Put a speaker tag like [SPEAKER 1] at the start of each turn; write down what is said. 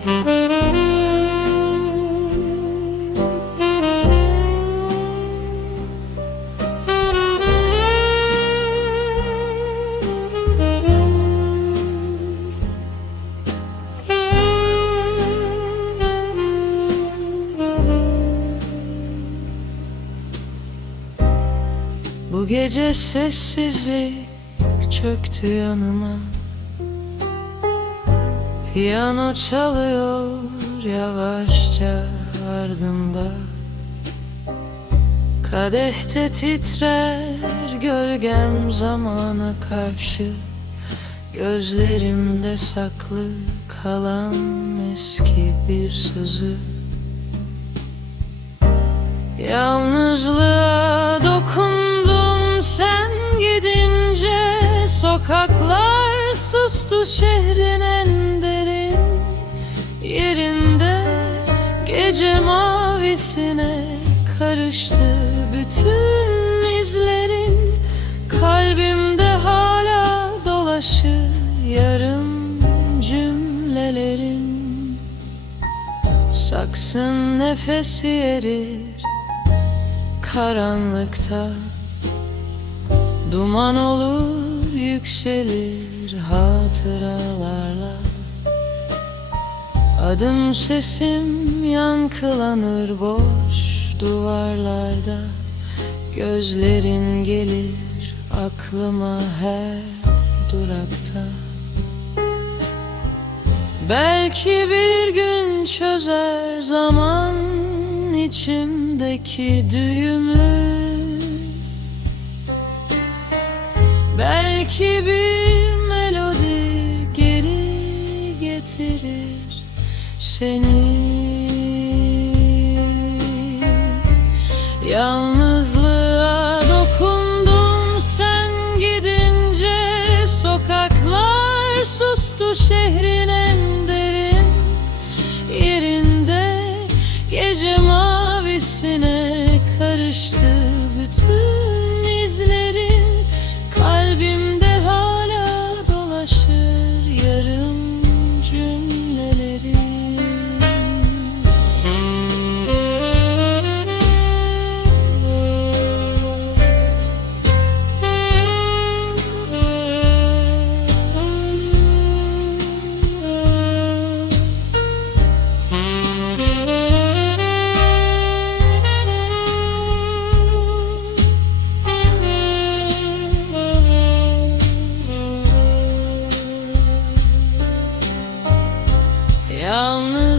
[SPEAKER 1] Bu gece sessizlik çöktü yanıma. Piyano çalıyor yavaşça ardımda. Kadehte titrer gölgem zamana karşı. Gözlerimde saklı kalan eski bir sızı Yalnızlığa dokundum sen gidince Sokaklar sustu şehrin en Gece mavisine karıştı bütün izlerin. Kalbimde hala dolaşır yarım cümlelerin. Saksın nefesi erir karanlıkta. Duman olur yükselir hatıralarla Adım sesim yankılanır boş duvarlarda. Gözlerin gelir aklıma her durakta. Belki bir gün çözer zaman içimdeki düğümü. Belki bir melodi geri getirir seni. Yalnızlığa dokundum sen gidince Sokaklar sustu şehrin down the